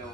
要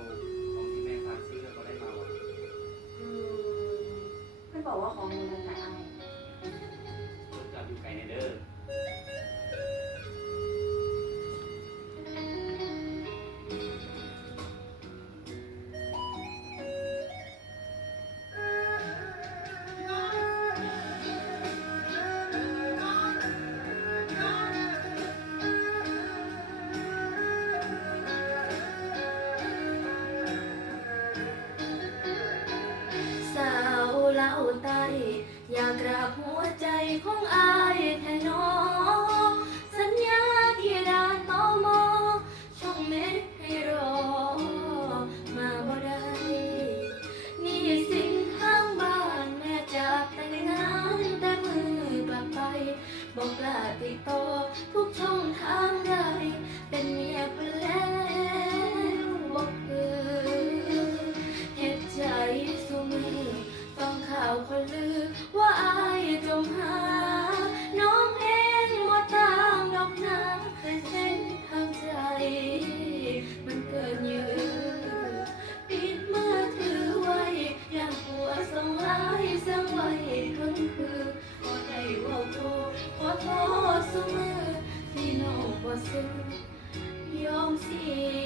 ใต้อยากกราบหัวใจของอายแท้นอสัญญาเพียดานตอมอช่องเม็ดให้รอ มาบ่ได้นี่สิ่งข้างบ้านแม่จากแต่งงานแต่มือปากไปบอกลาติดต่อทุกช่องทางได้ เป็นเมียคนแล้ว บ่สู้ยอมเสีย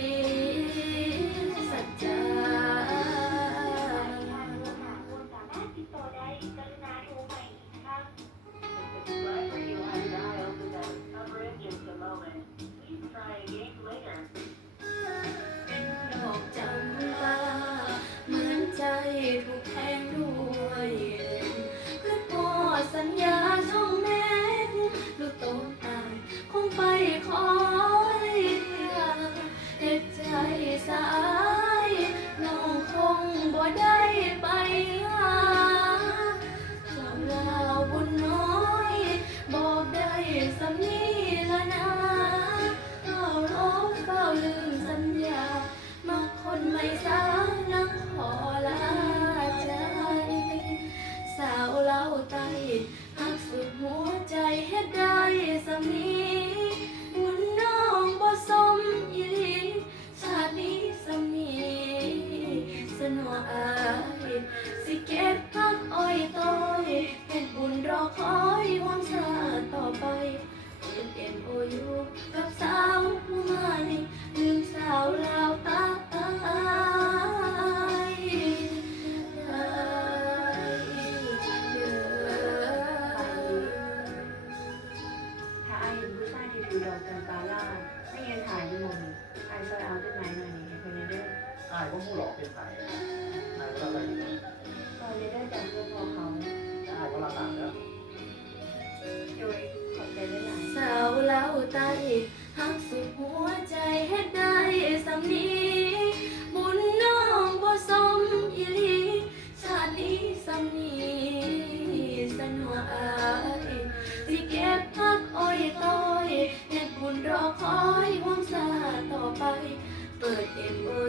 สิเก็บพักอ้อยต้อยเป็ดบุญรอคอยวางใจายก็ผู้หลอกเป็นตายนายก็เราไปเราจะได้จากตัวพอเขาตายก็เราตามแล้วโดยขอใจได้หลายสาวเล้าไตหักสุดหัวใจเฮ็ดได้สำนีบุญน้องบ่สมอีลีชาตินี้สำนีสนัวอายสิเก็บพักอ้อยต้อยเฮ็ดบุญรอคอยห่วงสาต่อไปเปิดเอ็มเอ